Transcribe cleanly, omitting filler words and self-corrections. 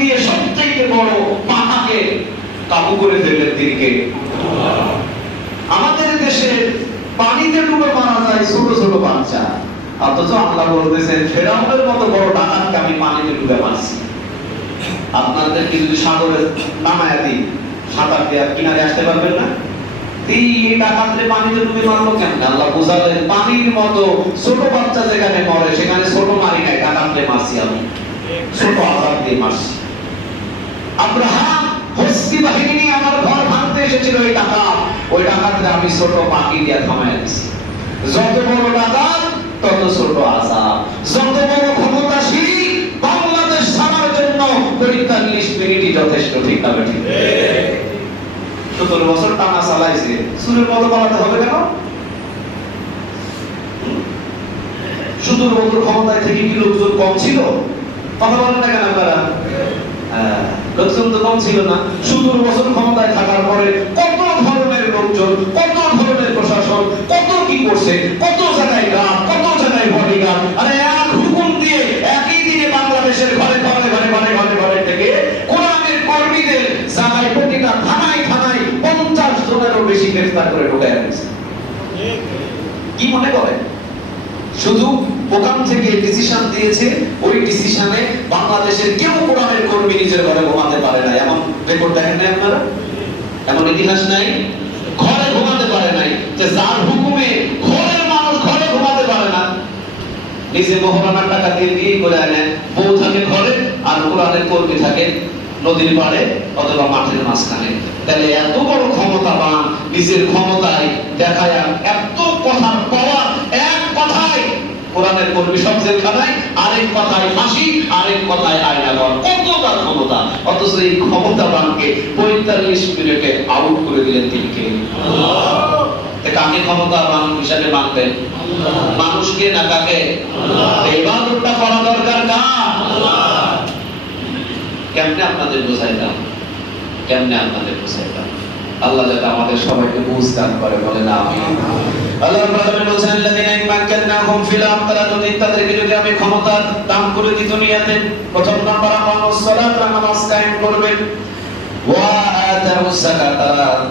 দিয়ে সবচেয়ে বড় পাহাড়কে কাবু করে ফেললেন তিনি কে? আমাদের দেশে পানিতে ডুবে মারা যায় ছোট ছোট বাচ্চা, অথচ আল্লাহ বলতেছেন ফেরাউনের মতো বড় ডাকাতকে আমি পানিতে ডুবে মারছি। আপনাদেরকে যদি সাগরে নামায়া দিই, সাঁতার দিয়ে কিনারে আসতে পারবেন না? এই ডাকাতরে পানিতে ডুবে মারলো কেন? আল্লাহ বুঝালেন পানির মতো ছোট বাচ্চা যেখানে মরে সেখানে ছোট মারি নাই, ডাকাতরে মারছি আমি, ছোট আযাব দিয়ে মারছি। আব্রাহাম হস্তি বাহিনী নিয়ে আমার ঘর ভাঙতে এসেছিল, ওই ডাকাতরে আমি ছোট পাখি দিয়ে থামায় দিছি। যত বড় ডাকাত তত ছোট আযাব, যত বড় ক্ষমতাশীল বাংলাদেশ ছাড়ার জন্য ৪৫ মিনিটই যথেষ্ট। ঠিক না ঠিক? ১৭ বছর টানা চালাইছে, সুরের মতো পালাতে হবে কেন? সুদূর মতো ক্ষমতায় থেকে কি লোকজন কম ছিল? কথা বলেন না কেন আপনারা? লোকজন তো কম ছিল না। সুদূর বছর ক্ষমতায় থাকার পরে কত ধরনের লোকজন, কত ধরনের প্রশাসন, কত কি করছে, কত জায়গায় গার্ড, কত জায়গায় বডিগার্ড। আরে এক হুকুম দিয়ে একই দিনে বাংলাদেশের ঘরে ঘরে ঘরে ঘরে ঘরে ঘরে থেকে কোরআনের কর্মীদের জায়গায় প্রতিটা থানায় থানায় 50 জনেরও বেশি গ্রেফতার করে ঢোকায় আনছে। কি মনে করেন? শুধু ওখান থেকে ডিসিশন দিয়েছে, ওই ডিসিশনে বাংলাদেশের কেউ কোরআনের কর্মী নিজের ঘরে ঘুমাতে পারে না। এমন রেকর্ড দেখেন নাই আপনারা? এমন ইতিহাস নাই? ঘরে ঘুমাতে পারে নাই। যে যার হুকুমে ঘরের মানুষ ঘরে ঘুমাতে পারে না, নিজে মহরানার টাকা দিয়ে বিয়ে করে আনেন, বউ থাকে ঘরে আর কোরআনের কর্মী থাকে নদীর পাড়ে অথবা মাঠের মাঝখানে। তাহলে এত বড় ক্ষমতাবান, নিজের ক্ষমতায় দেখায় এত কথার পাওয়ার, এক কথায় কোরআনের কর্মী সব জেলখানায়, আরেক কথায় ফাঁসি, আরেক কথায় আয়নাঘর। কত তার ক্ষমতা, অথচ এই ক্ষমতাবানকে ৪৫ মিনিটে আউট করে দিলেন তিনি কে? কাকে ক্ষমতাবান হিসাবে মানতেন? মানুষকে না কাকে? ইবাদতটা করা দরকার কার? কেমনে আপনাদের বোঝাইতাম? কেমনে আপনাদের বোঝাইতাম? আল্লাহ যাতে আমাদের সবাইকে বুঝ দান করে, বলেন আমিন। আল্লাহ প্রথমে বলেছেন আল্লাযিনা ইমাক্কানাহুম ফিল আরদি, তাদেরকে যদি আমি ক্ষমতা দান করে দিই দুনিয়াতে, প্রথম নাম্বার আমানুস সালাত, নামাজ কায়েম করবেন, ওয়া আতাউস যাকাত,